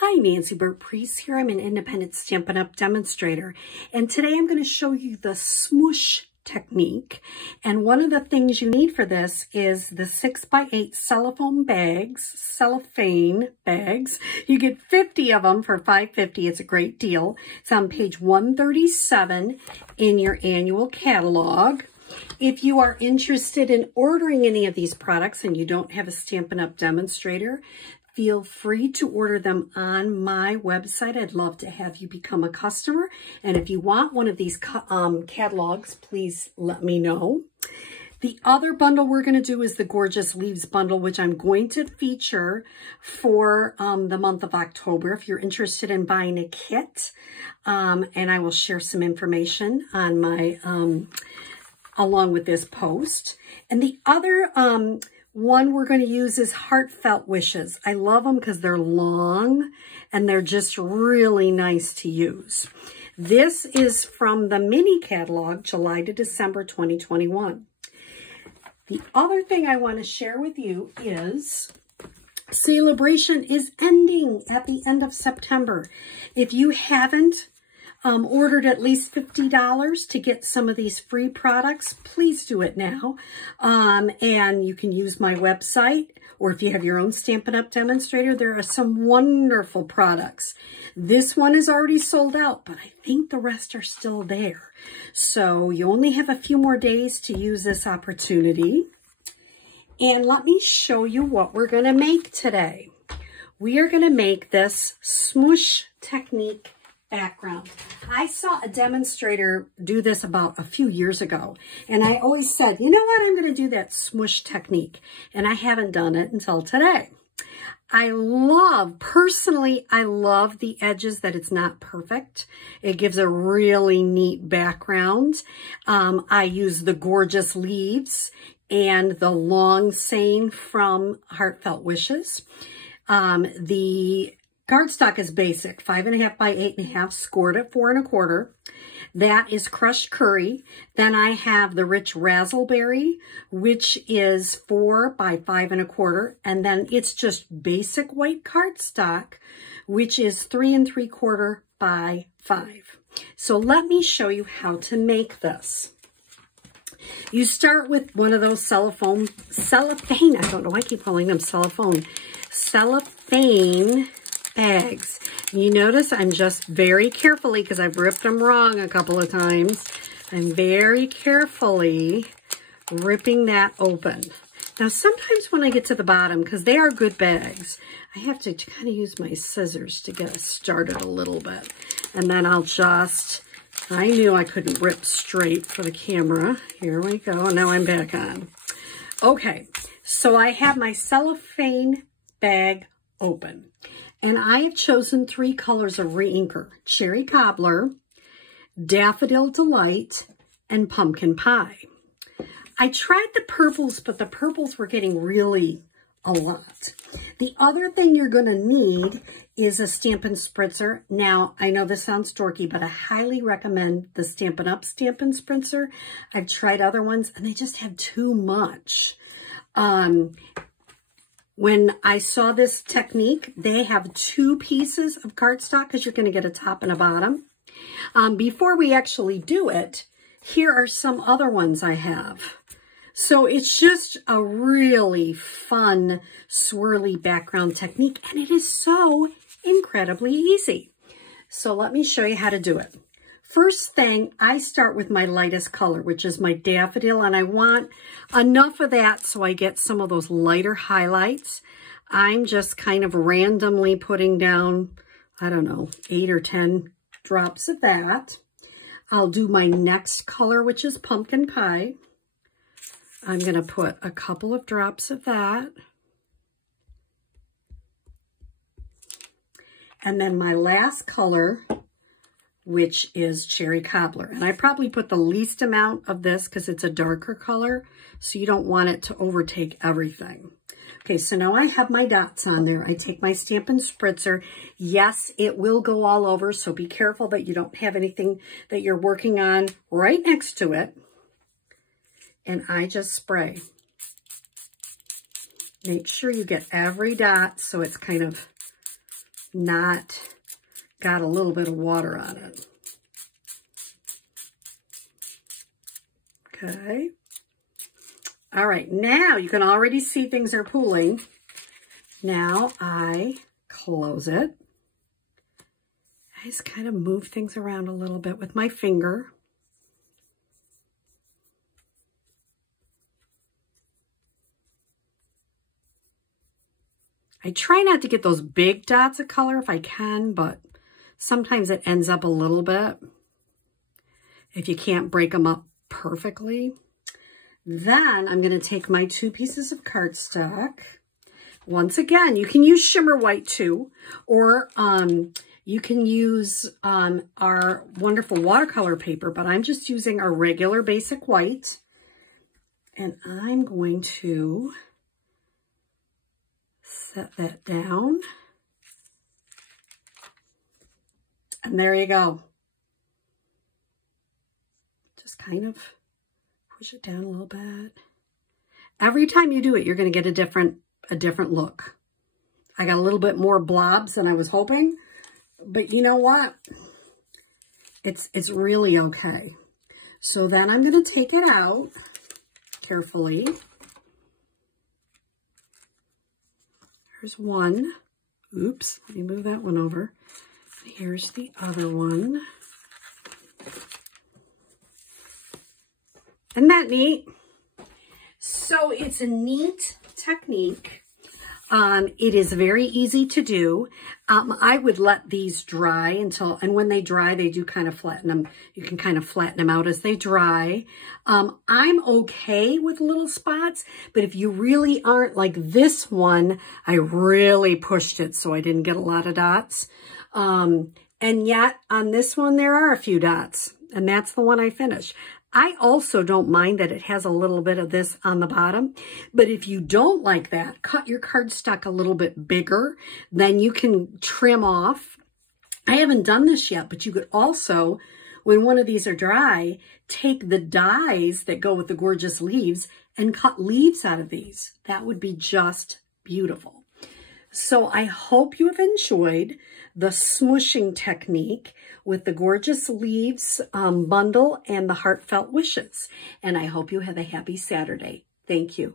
Hi, Nancy Burt-Preece here. I'm an independent Stampin' Up! Demonstrator, and today I'm going to show you the Smoosh Technique. And one of the things you need for this is the 6x8 cellophane bags. You get 50 of them for $5.50. It's a great deal. It's on page 137 in your annual catalog. If you are interested in ordering any of these products and you don't have a Stampin' Up! Demonstrator, feel free to order them on my website. I'd love to have you become a customer. And if you want one of these catalogs, please let me know. The other bundle we're going to do is the Gorgeous Leaves bundle, which I'm going to feature for the month of October. If you're interested in buying a kit, and I will share some information on my along with this post. And the other one we're going to use is Heartfelt Wishes. I love them because they're long and they're just really nice to use. This is from the mini catalog, July to December 2021. The other thing I want to share with you is Celebration is ending at the end of September. If you haven't ordered at least $50 to get some of these free products, please do it now. And you can use my website, or if you have your own Stampin' Up! Demonstrator, there are some wonderful products. This one is already sold out, but I think the rest are still there. So you only have a few more days to use this opportunity. And let me show you what we're going to make today. We are going to make this Smoosh Technique background. I saw a demonstrator do this about a few years ago, and I always said, you know what, I'm going to do that Smoosh Technique, and I haven't done it until today. Personally, I love the edges that it's not perfect. It gives a really neat background. I use the Gorgeous Leaves and the long saying from Heartfelt Wishes. The cardstock is basic, 5.5 by 8.5, scored at 4 1/4. That is crushed curry. Then I have the rich razzleberry, which is 4 by 5 1/4. And then it's just basic white cardstock, which is 3 3/4 by 5. So let me show you how to make this. You start with one of those cellophane, I don't know why I keep calling them cellophane bags. You notice I'm just very carefully, because I've ripped them wrong a couple of times, I'm very carefully ripping that open. Now, sometimes when I get to the bottom, because they are good bags, I have to kind of use my scissors to get us started a little bit. And then I'll just, I knew I couldn't rip straight for the camera. Here we go. Now I'm back on. Okay, so I have my cellophane bag open. And I have chosen 3 colors of reinker: Cherry Cobbler, Daffodil Delight, and Pumpkin Pie. I tried the purples, but the purples were getting really a lot. The other thing you're going to need is a Stampin' Spritzer. Now, I know this sounds dorky, but I highly recommend the Stampin' Up! Stampin' Spritzer. I've tried other ones, and they just have too much. When I saw this technique, they have 2 pieces of cardstock because you're going to get a top and a bottom. Before we actually do it, here are some other ones I have. So it's just a really fun, swirly background technique, and it is so incredibly easy. So let me show you how to do it. First thing, I start with my lightest color, which is my daffodil, and I want enough of that so I get some of those lighter highlights. I'm just kind of randomly putting down, I don't know, 8 or 10 drops of that. I'll do my next color, which is Pumpkin Pie. I'm going to put a couple of drops of that. And then my last color, which is Cherry Cobbler. And I probably put the least amount of this because it's a darker color, so you don't want it to overtake everything. Okay, so now I have my dots on there. I take my Stampin' Spritzer. Yes, it will go all over, so be careful that you don't have anything that you're working on right next to it. And I just spray. Make sure you get every dot so it's kind of not got a little bit of water on it. Okay. All right, now you can already see things are pooling. Now I close it. I just kind of move things around a little bit with my finger. I try not to get those big dots of color if I can, but sometimes it ends up a little bit if you can't break them up perfectly. Then I'm going to take my 2 pieces of cardstock. Once again, you can use shimmer white too, or you can use our wonderful watercolor paper, but I'm just using our regular basic white. And I'm going to set that down. And there you go. Just kind of push it down a little bit. Every time you do it, you're going to get a different look. I got a little bit more blobs than I was hoping, but you know what? It's really okay. So then I'm going to take it out carefully. Here's one. Oops, let me move that one over. Here's the other one. Isn't that neat? So it's a neat technique. It is very easy to do. I would let these dry and when they dry, they do kind of flatten them. You can kind of flatten them out as they dry. I'm okay with little spots, but if you really aren't, like this one, I really pushed it so I didn't get a lot of dots. And yet on this one, there are a few dots, and that's the one I finished. I also don't mind that it has a little bit of this on the bottom, but if you don't like that, cut your cardstock a little bit bigger, then you can trim off. I haven't done this yet, but you could also, when one of these are dry, take the dies that go with the gorgeous leaves and cut leaves out of these. That would be just beautiful. So I hope you have enjoyed the smooshing technique with the gorgeous leaves bundle and the heartfelt wishes. And I hope you have a happy Saturday. Thank you.